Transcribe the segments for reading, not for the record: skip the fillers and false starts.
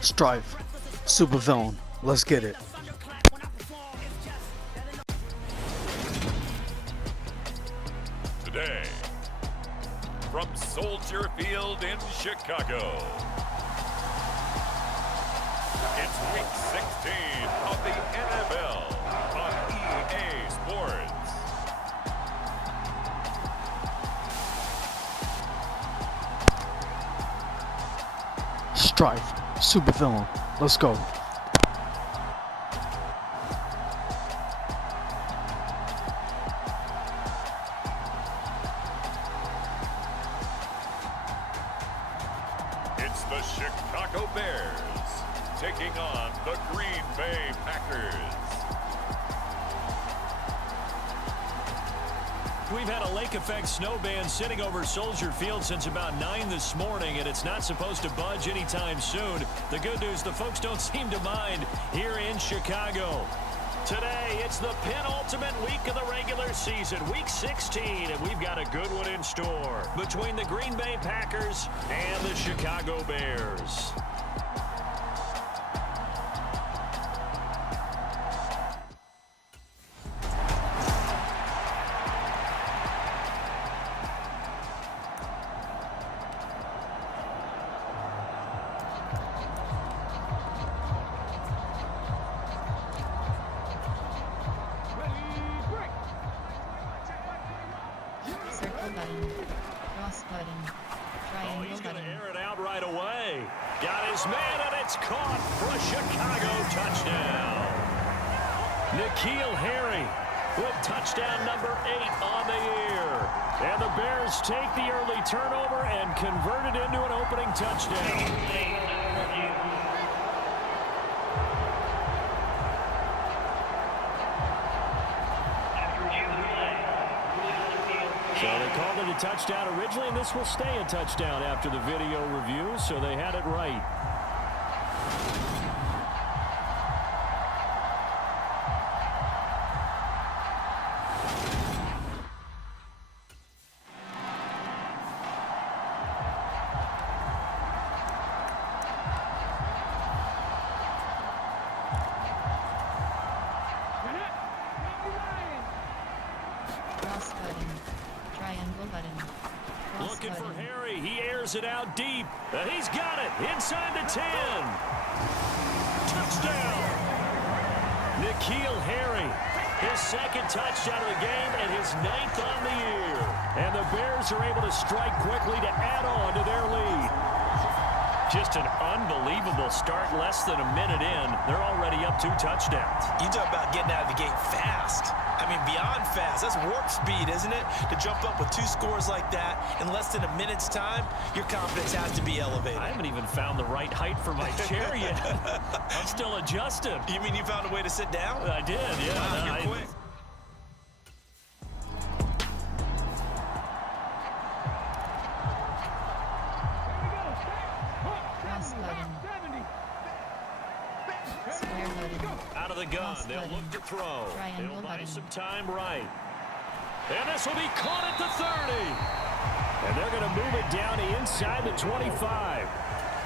Strife, supervillain, let's get it. Today, from Soldier Field in Chicago, it's Week 16 of the NFL on EA Sports. Strife, supervillain, let's go. It's the Chicago Bears taking on the Green Bay Packers. We've had a lake effect snow band sitting over Soldier Field since about 9 this morning, and it's not supposed to budge anytime soon. The good news, the folks don't seem to mind here in Chicago. Today, it's the penultimate week of the regular season, Week 16, and we've got a good one in store between the Green Bay Packers and the Chicago Bears. Circle button, cross button, triangle He's going to button. air it out right away. Got his man, and it's caught for a Chicago touchdown. N'Keal Harry with touchdown number 8 on the year. And the Bears take the early turnover and convert it into an opening touchdown. So they called it a touchdown originally, and this will stay a touchdown after the video review, so they had it right. Cross button, triangle button, cross Looking for button. Harry. He airs it out deep. And he's got it inside the 10. Touchdown. N'Keal Harry. His second touchdown of the game and his 9th on the year. And the Bears are able to strike quickly to add on to their lead. Just an unbelievable start, less than a minute in. They're already up 2 touchdowns. You talk about getting out of the gate fast. I mean, beyond fast. That's warp speed, isn't it? To jump up with 2 scores like that in less than a minute's time, your confidence has to be elevated. I haven't even found the right height for my chair yet. I'm still adjusting. You mean you found a way to sit down? I did, yeah. Wow, you're quick. Cross button. Square button. Out of the gun, Cross they'll button. look to throw. Triangle They'll buy button. some time right. And this will be caught at the 30. And they're going to move it down to inside the 25.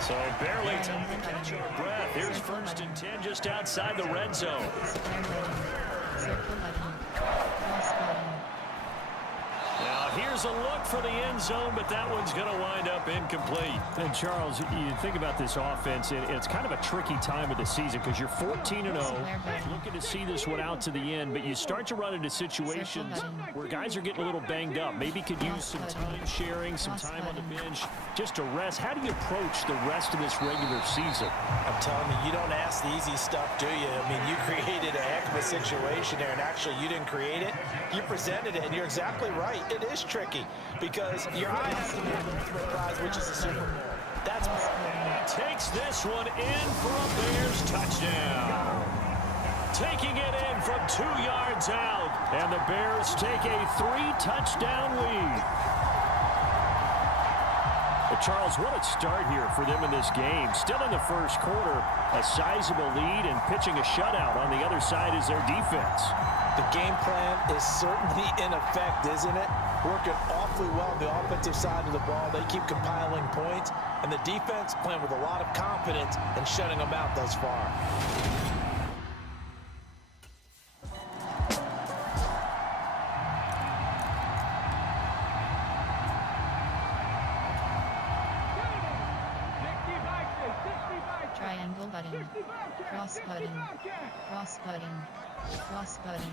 So barely time to catch our breath. Here's first and 10 just outside the red zone. Square button, circle button, cross button. Now here's a look for the end zone, but that one's going to wind up incomplete. And Charles, you think about this offense, it's kind of a tricky time of the season because you're 14-0, looking to see this one out to the end, but you start to run into situations where guys are getting a little banged up. Maybe could use some time sharing, some time on the bench just to rest. How do you approach the rest of this regular season? I'm telling you, you don't ask the easy stuff, do you? I mean, you created a heck of a situation there, and actually you didn't create it. You presented it, and you're exactly right. It is tricky because your eye has to be on the prize, which is the Super Bowl. That's Takes this one in for a Bears touchdown. Taking it in from 2 yards out, and the Bears take a 3-touchdown lead. But Charles, what a start here for them in this game. Still in the first quarter, a sizable lead and pitching a shutout on the other side is their defense. the game plan is certainly in effect, isn't it? Working off awfully well on the offensive side of the ball. They keep compiling points, and the defense playing with a lot of confidence and shutting them out thus far. Triangle button. Cross button. Cross button. Cross button.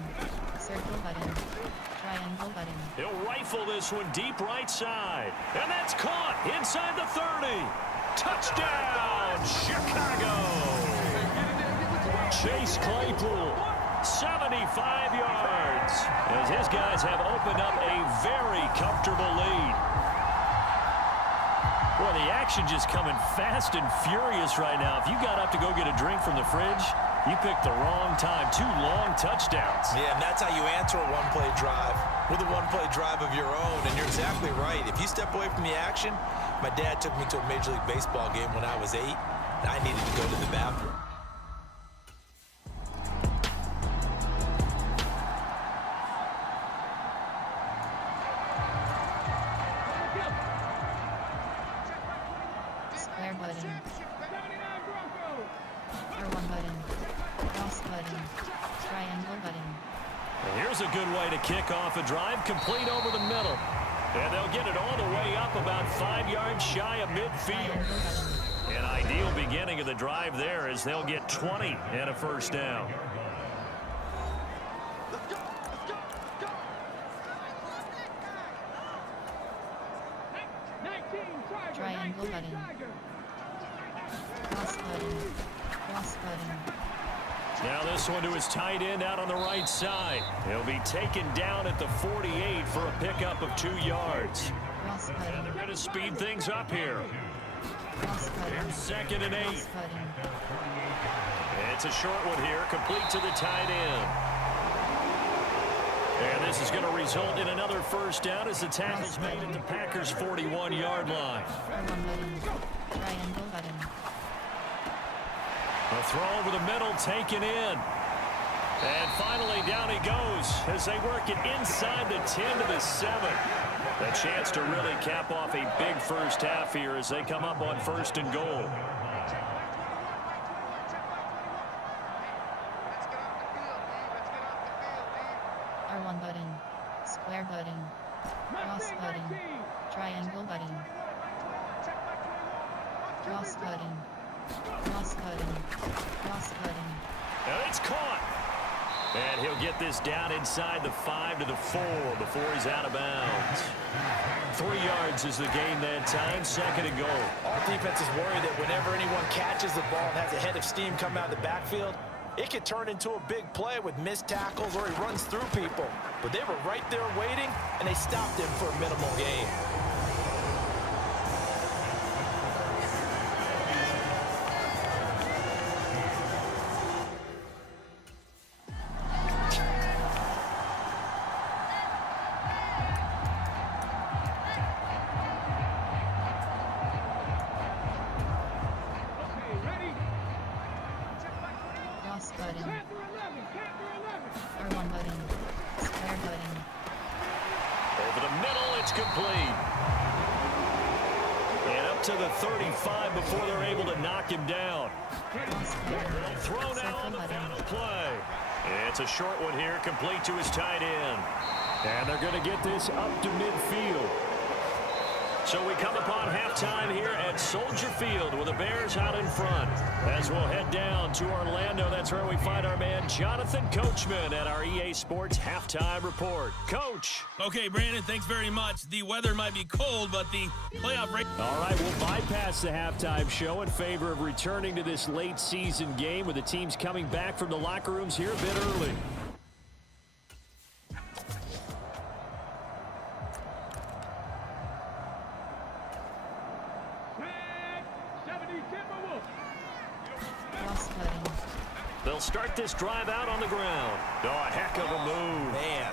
Circle button. Triangle button. He'll rifle this one deep right side. And that's caught inside the 30. Touchdown, Chicago. Chase Claypool, 75 yards, as his guys have opened up a very comfortable lead. Boy, the action just coming fast and furious right now. If you got up to go get a drink from the fridge, you picked the wrong time. 2 long touchdowns. Yeah, and that's how you answer a one-play drive with a one-play drive of your own. And you're exactly right. If you step away from the action, my dad took me to a Major League Baseball game when I was 8, and I needed to go to the bathroom. Square button. R1 button. Cross button. Triangle button. And here's a good way to kick off a drive, complete over the middle. And they'll get it all the way up about 5 yards shy of midfield. Triangle button. An ideal beginning of the drive there as they'll get 20 and a first down. Triangle button. Cross button. Cross button. Now this one to his tight end out on the right side. He'll be taken down at the 48 for a pickup of 2 yards. Cross And button. they're going to speed things up here. Cross button. Second and 8. Cross button. It's a short one here, complete to the tight end. And this is going to result in another first down as the tackle's made at the Packers' 41-yard line. R1 button. Triangle button. A throw over the middle taken in. And finally down he goes as they work it inside the 10 to the 7. A chance to really cap off a big first half here as they come up on 1st and goal. R1 button. Square button. Cross button. Triangle button. Cross button. Cross button. Cross button. And it's caught. And he'll get this down inside the 5 to the 4 before he's out of bounds. 3 yards is the gain that time, 2nd and goal. All defenses worry that whenever anyone catches the ball and has a head of steam come out of the backfield, it could turn into a big play with missed tackles or he runs through people. But they were right there waiting, and they stopped him for a minimal gain. Cross button. R1 button. Square button. Over the middle, it's complete. And up to the 35 before they're able to knock him down. Cross button. Throw now Circle on the button. final play. It's a short one here, complete to his tight end. And they're going to get this up to midfield. So we come upon halftime here at Soldier Field with the Bears out in front. As we'll head down to Orlando, that's where we find our man Jonathan Coachman at our EA Sports Halftime Report. Coach. Okay, Brandon, thanks very much. The weather might be cold, but the playoff rate... All right, we'll bypass the halftime show in favor of returning to this late season game with the teams coming back from the locker rooms here a bit early. Cross button. They'll start this drive out on the ground. Oh, a heck of a move. Man,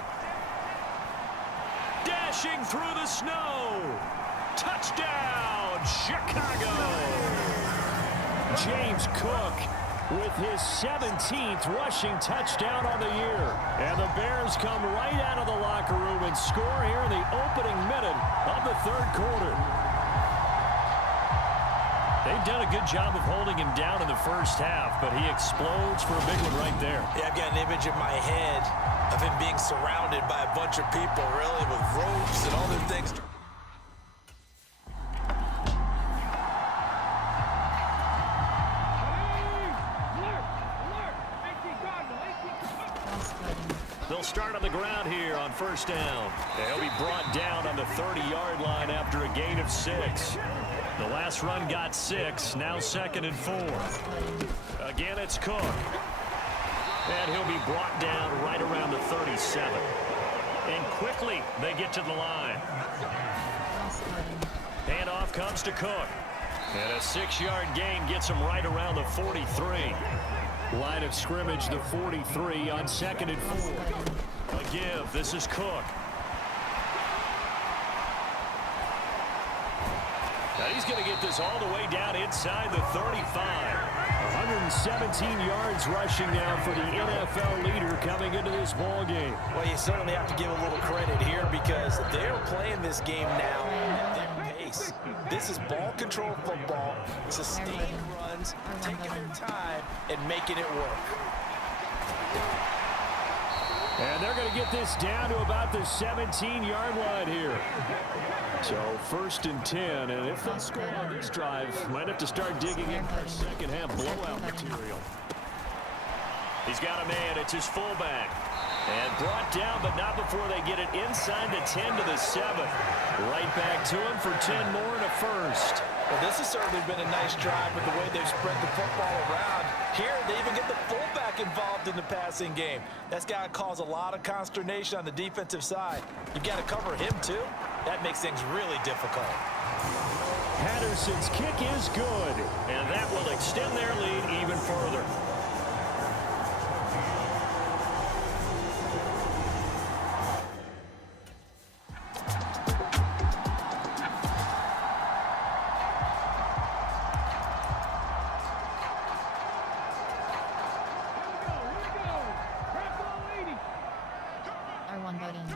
Dashing through the snow. Touchdown, Chicago. James Cook with his 17th rushing touchdown on the year. And the Bears come right out of the locker room and score here in the opening minute of the third quarter. They've done a good job of holding him down in the first half, but he explodes for a big one right there. Yeah, I've got an image in my head of him being surrounded by a bunch of people, really, with ropes and other things. They'll start on the ground here on first down. They'll be brought down on the 30-yard line after a gain of 6. The last run got 6, now 2nd and 4. Again, it's Cook. And he'll be brought down right around the 37. And quickly, they get to the line. Handoff comes to Cook. And a 6-yard gain gets him right around the 43. Line of scrimmage, the 43 on 2nd and 4. A give. This is Cook. Now he's going to get this all the way down inside the 35. 117 yards rushing now for the NFL leader coming into this ball game. Well, you certainly have to give a little credit here because they're playing this game now at their pace. This is ball control football, sustained runs, taking their time, and making it work. And they're going to get this down to about the 17-yard line here. So 1st and 10, and if they score on this drive, might have to start digging in for second half blowout material. He's got a man. It's his fullback. And brought down, but not before they get it inside the 10 to the 7. Right back to him for 10 more and a first. Well, this has certainly been a nice drive with the way they've spread the football around. Here, they even get the fullback involved in the passing game. That's got to cause a lot of consternation on the defensive side. You've got to cover him, too. That makes things really difficult. Patterson's kick is good, and that will extend their lead even further. R1 button.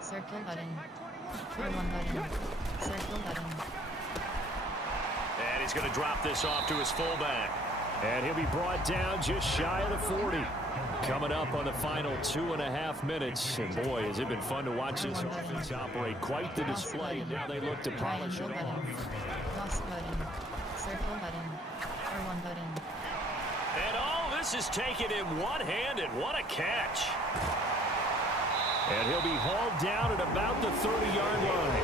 Circle button. R1 button. Circle button. And he's going to drop this off to his fullback. And he'll be brought down just shy of the 40. Coming up on the final 2.5 minutes. And boy, has it been fun to watch this offense operate. Quite the display. And now they look to polish it off. Cross button. Circle button. R1 button. And oh, this is taken in one hand, and what a catch. And he'll be hauled down at about the 30-yard line.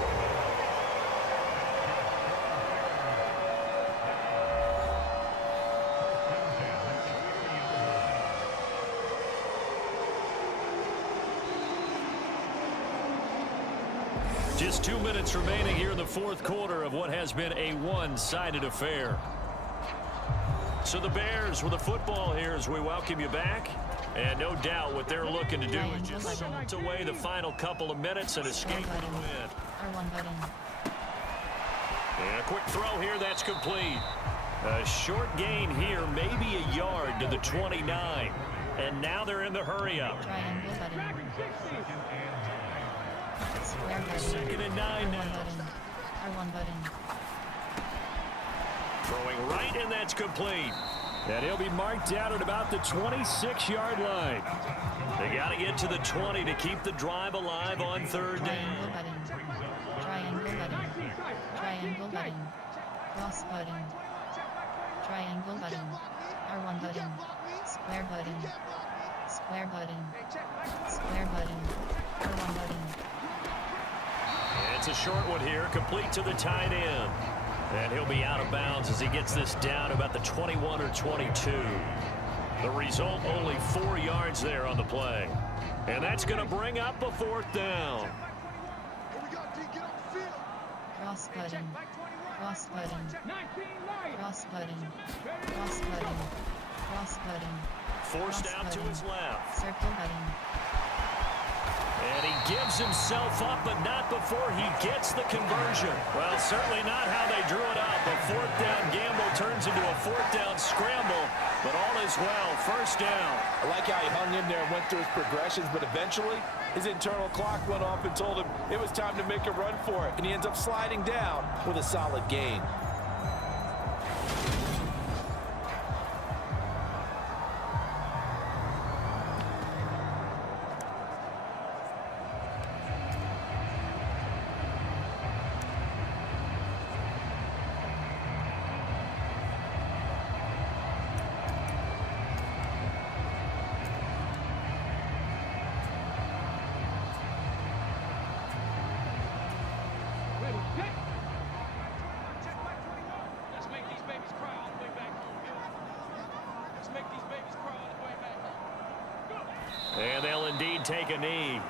Just 2 minutes remaining here in the fourth quarter of what has been a one-sided affair. So the Bears with the football here as we welcome you back. And no doubt what they're looking to do is just salt away the final couple of minutes and escape with a win. R1 button. And a quick throw here, that's complete. A short gain here, maybe a yard to the 29. And now they're in the hurry-up. Triangle button. Square button. 2nd and 9 now. R1 button. Throwing right, and that's complete. And he'll be marked down at about the 26-yard line. They got to get to the 20 to keep the drive alive on third down. Triangle button. Triangle button. Cross button. Triangle button. R1 button. Square button. Square button. Square button. R1 button. It's a short one here, complete to the tight end. And he'll be out of bounds as he gets this down about the 21 or 22. The result, only 4 yards there on the play. And that's going to bring up a fourth down. Cross button. Cross button. Cross button. Cross button. Cross button. Forced out to his left. Circle button. And he gives himself up, but not before he gets the conversion. Well, certainly not how they drew it up. A fourth down gamble turns into a fourth down scramble, but all is well. First down. I like how he hung in there and went through his progressions, but eventually his internal clock went off and told him it was time to make a run for it, and he ends up sliding down with a solid gain. And they'll indeed take a knee.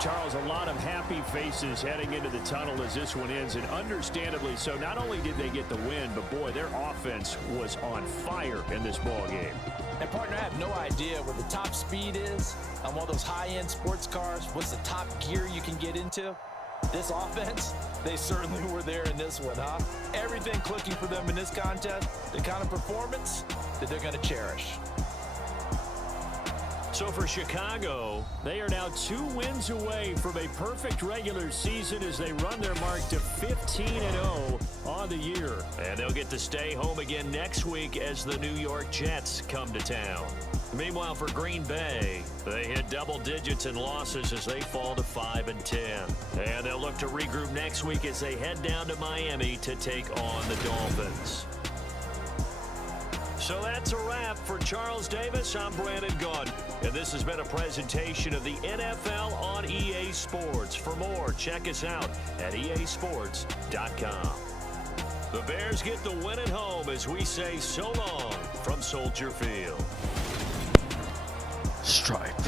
Charles, a lot of happy faces heading into the tunnel as this one ends, and understandably so. Not only did they get the win, but boy, their offense was on fire in this ball game. And partner, I have no idea what the top speed is on one of those high-end sports cars. What's the top gear you can get into? This offense, they certainly were there in this one, huh? Everything clicking for them in this contest, the kind of performance that they're going to cherish. So for Chicago, they are now 2 wins away from a perfect regular season as they run their mark to 15-0 on the year. And they'll get to stay home again next week as the New York Jets come to town. Meanwhile, for Green Bay, they hit double digits in losses as they fall to 5-10. And they'll look to regroup next week as they head down to Miami to take on the Dolphins. So that's a wrap for Charles Davis. I'm Brandon Gaudin, and this has been a presentation of the NFL on EA Sports. For more, check us out at easports.com. The Bears get the win at home as we say so long from Soldier Field. Stripe.